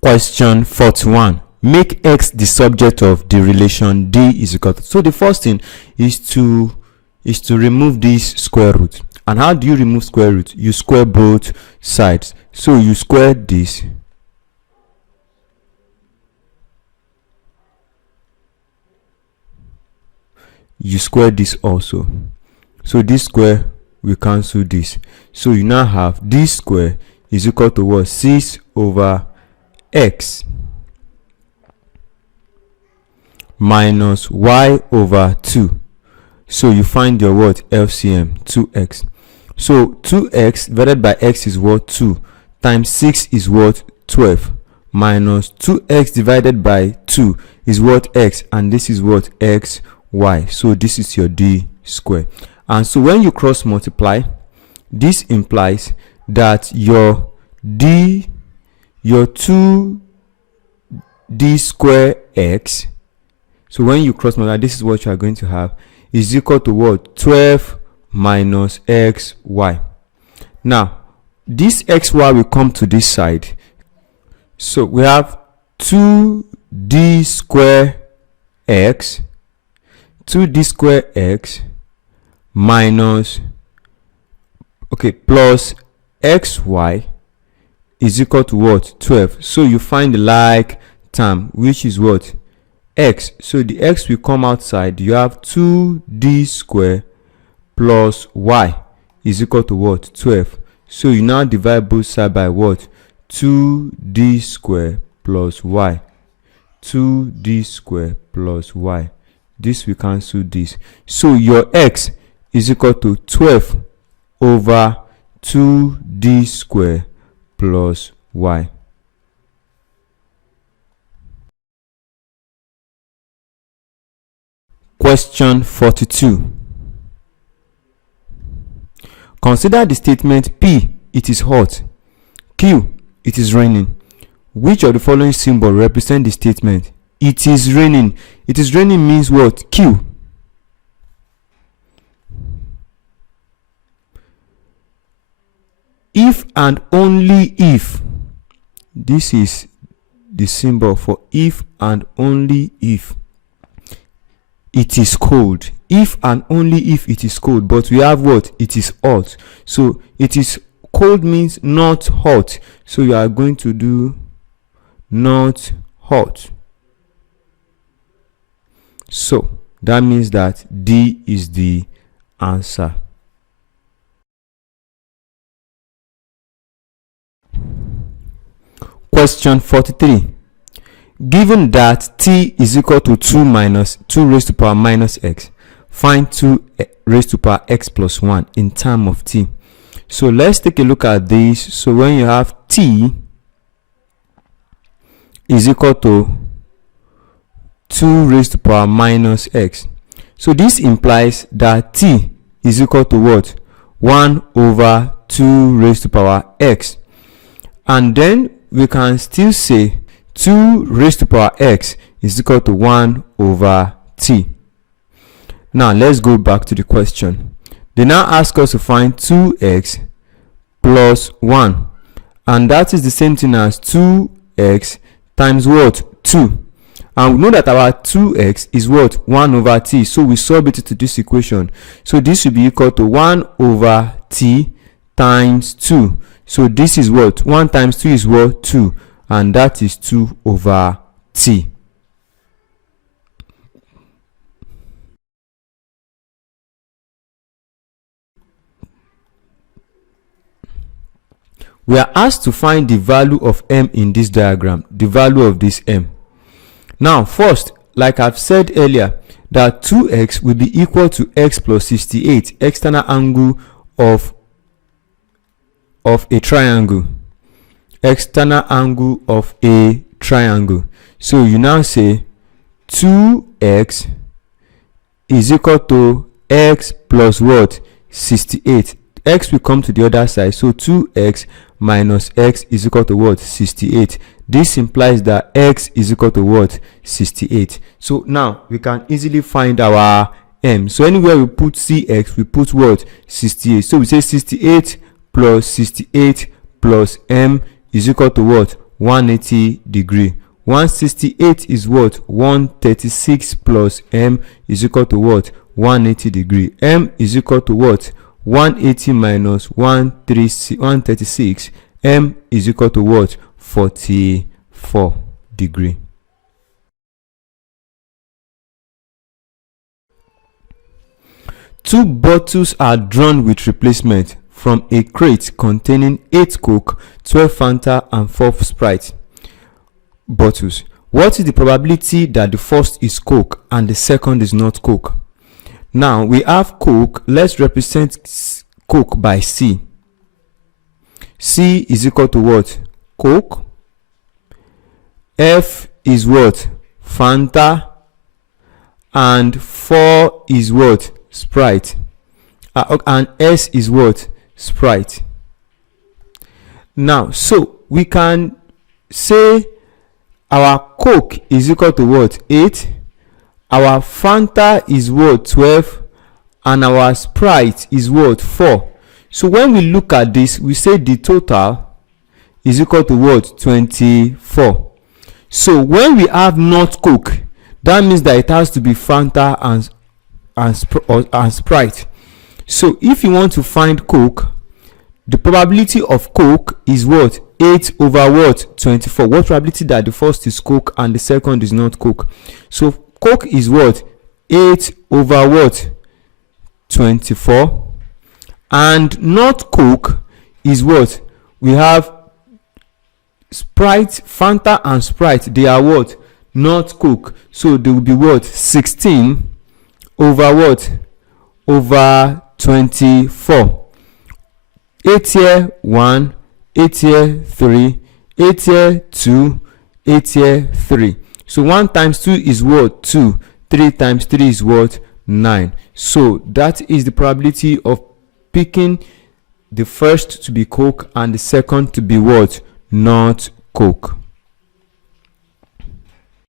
Question 41. Make x the subject of the relation d is equal to. So the first thing is to remove this square root. And how do you remove square root? You square both sides. So you square this. You square this also. So this square will cancel this. So you now have this square is equal to what? 6 over x minus y over 2. So you find your what? LCM, 2x. So 2x divided by x is what? 2 times 6 is what? 12 minus 2x divided by 2 is what? X, and this is what? X, y. So this is your d square. And so when you cross multiply, this implies that your 2d square x, so when you cross multiply, this is what you are going to have, is equal to what? 12 minus xy. Now this xy will come to this side. So we have 2d square x, 2d square x minus, okay, plus xy is equal to what? 12. So you find the like term, which is what? X. So the x will come outside. You have 2d square plus y is equal to what? 12. So you now divide both sides by what? 2d square plus y. 2d square plus y. This will cancel this. So your x is equal to 12 over 2d square plus y. Question 42. Consider the statement P, it is hot, Q, it is raining. Which of the following symbols represent the statement it is raining? It is raining means what? Q. If and only if, this is the symbol for if and only if it is cold. If and only if it is cold. But we have what? It is hot. So it is cold means not hot. So you are going to do not hot. So that means that D is the answer. Question 43. Given that t is equal to 2 raised to power minus x, find 2 raised to power x plus 1 in term of t. So let's take a look at this. So when you have t is equal to 2 raised to power minus x, so this implies that t is equal to what? 1 over 2 raised to power x. And then we can still say 2 raised to power x is equal to 1 over t. Now let's go back to the question. They now ask us to find 2x plus 1, and that is the same thing as 2x times what? 2. And we know that our 2x is what? 1 over t. So we solve it to this equation. So this will be equal to 1 over t times 2. So this is what? 1 times 2 is what? 2. And that is 2 over t. We are asked to find the value of m in this diagram, the value of this m. Now first, like I've said earlier, that 2x will be equal to x plus 68, external angle of a triangle. External angle of a triangle. So you now say 2x is equal to x plus what? 68. X will come to the other side. So 2x minus x is equal to what? 68. This implies that x is equal to what? 68. So now we can easily find our m. So anywhere we put cx, we put what? 68. So we say 68 plus 68 plus m is equal to what? 180 degree. 168 is what? 136 plus m is equal to what? 180 degree. M is equal to what? 180 minus 136. M is equal to what? 44 degree. Two bottles are drawn with replacement from a crate containing 8 Coke, 12 Fanta and 4 Sprite bottles. What is the probability that the first is Coke and the second is not Coke? Now we have Coke. Let's represent Coke by C. C is equal to what? Coke. F is what? Fanta. And 4 is what? Sprite. And S is what? Sprite. Now, so we can say our Coke is equal to what? 8. Our Fanta is what? 12. And our Sprite is what? 4. So when we look at this, we say the total is equal to what? 24. So when we have not Coke, that means that it has to be Fanta and Sprite. So if you want to find Coke, the probability of Coke is what? 8 over what? 24. What probability that the first is Coke and the second is not Coke? So Coke is what? 8 over what? 24. And not Coke is what? We have Sprite, Fanta and Sprite. They are what? Not Coke. So they will be what? 16 over what? Over 24. 8 here 1, 8 here 3, 8 here 2, 8 here 3. So 1 times 2 is what? 2. 3 times 3 is what? 9. So that is the probability of picking the first to be Coke and the second to be what? Not Coke.